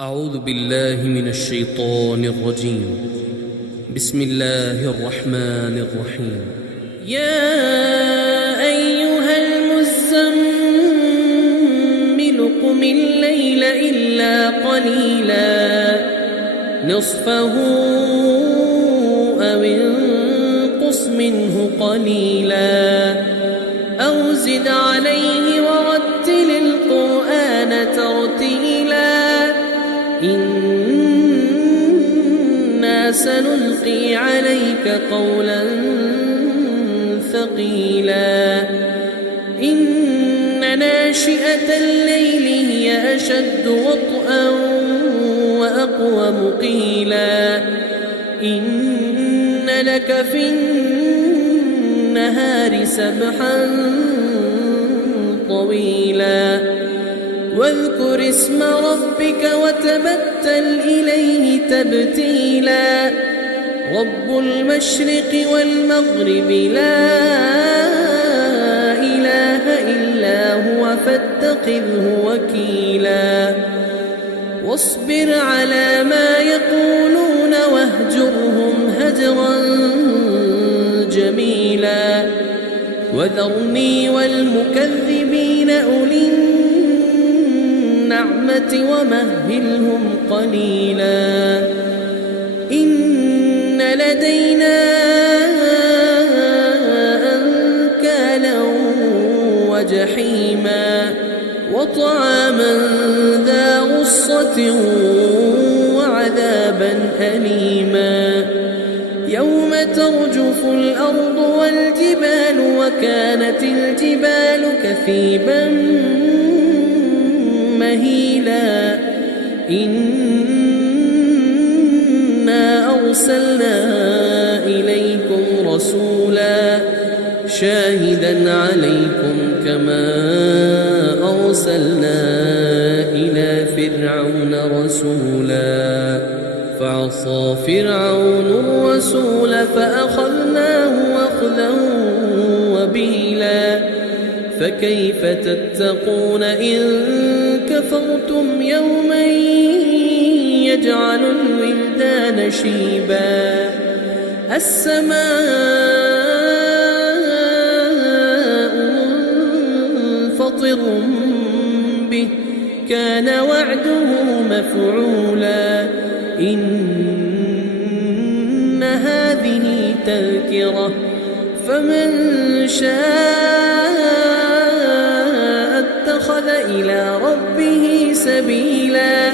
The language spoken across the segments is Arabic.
أعوذ بالله من الشيطان الرجيم. بسم الله الرحمن الرحيم. يا أيها المزمل قم الليل إلا قليلا نصفه أو انقص منه قليلا أو زد عليه ورتل القرآن ترتيلا إنا سنلقي عليك قولا ثقيلا إن ناشئة الليل هي أشد وطئا وأقوم قيلا إن لك في النهار سبحا طويلا واذكر اسم ربك وتبتل إليه تبتيلا رب المشرق والمغرب لا إله إلا هو فاتخذه وكيلا واصبر على ما يقولون واهجرهم هجرا جميلا وذرني والمكذبين أولي النعمة ومهلهم قليلا إن لدينا أنكالا وجحيما وطعاما ذا غصة وعذابا أليما يوم ترجف الأرض والجبال وكانت الجبال كثيبا مهيلا إنا أرسلنا إليكم رسولا شاهدا عليكم كما أرسلنا إلى فرعون رسولا فعصى فرعون الرسول فأخذناه أخذا وبيلا فكيف تتقون إن كفرتم يوما يجعل الولدان شيبا السماء منفطر به كان وعده مفعولا إن هذه تذكرة فمن شاء اتخذ إلى ربه سبيلا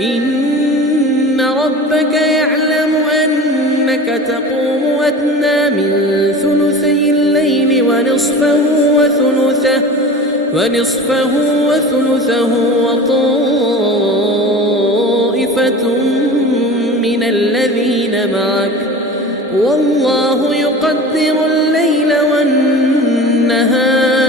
إن ربك يعلم أنك تقوم أدنى من ثلثي الليل ونصفه وثلثه وطائفة من الذين معك والله يقدر الليل والنهار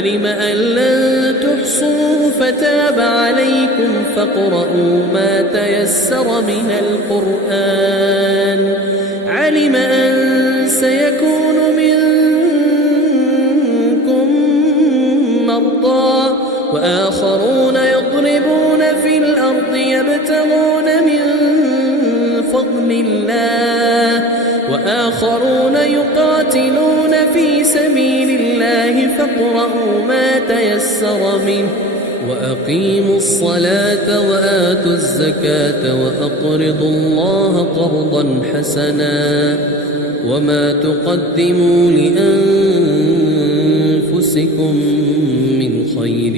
علم أن لن تحصوه فتاب عليكم فاقرؤوا ما تيسر من القرآن علم أن سيكون منكم مرضى وآخرون يضربون في الأرض يبتغون من فضل الله وآخرون يقاتلون في سبيل الله فاقرؤوا ما تيسر منه وأقيموا الصلاة وآتوا الزكاة وأقرضوا الله قرضا حسنا وما تقدموا لأنفسكم من خير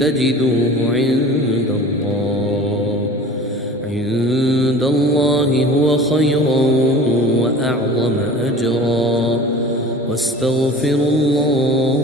تجدوه عند الله هو خيرا وأعظم أجرا واستغفروا الله